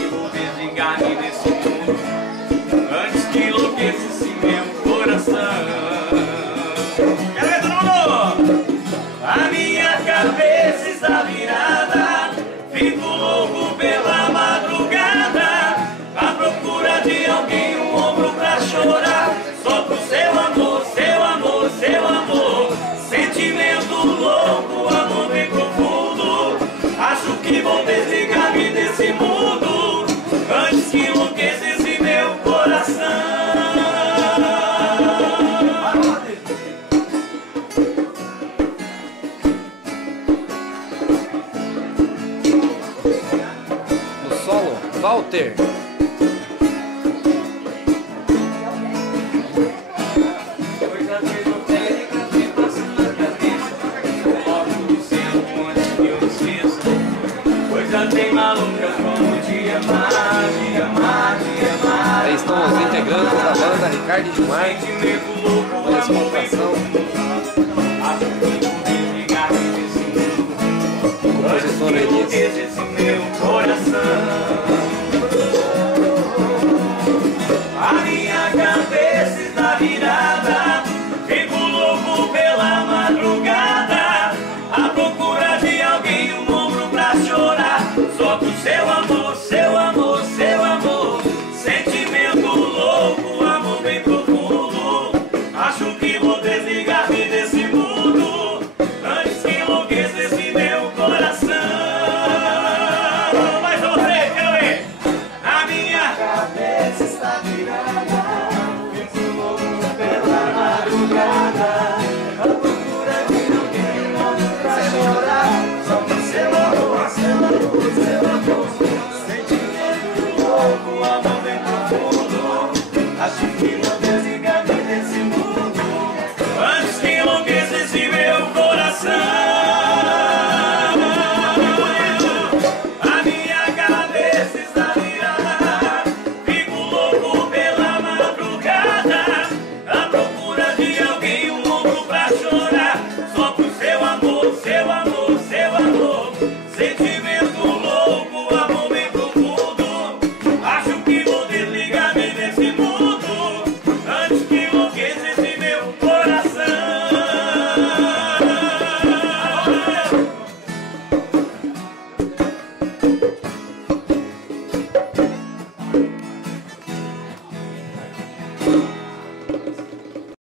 que vou desligar-me desse mundo antes que enlouquecesse meu coração. Quero ver todo mundo! A minha cabeça está virada, fico louco pela madrugada, à procura de alguém, um ombro pra chorar. Só pro seu amor, seu amor, seu amor. Sentimento louco, amor bem profundo. Acho que vou desligar-me desse mundo antes que enlouquecesse meu coração. No solo, Walter. Tem malucas como te amar, te amar, te amar. Aí estão os integrantes da banda Ricardo e Gilmar. Sentimento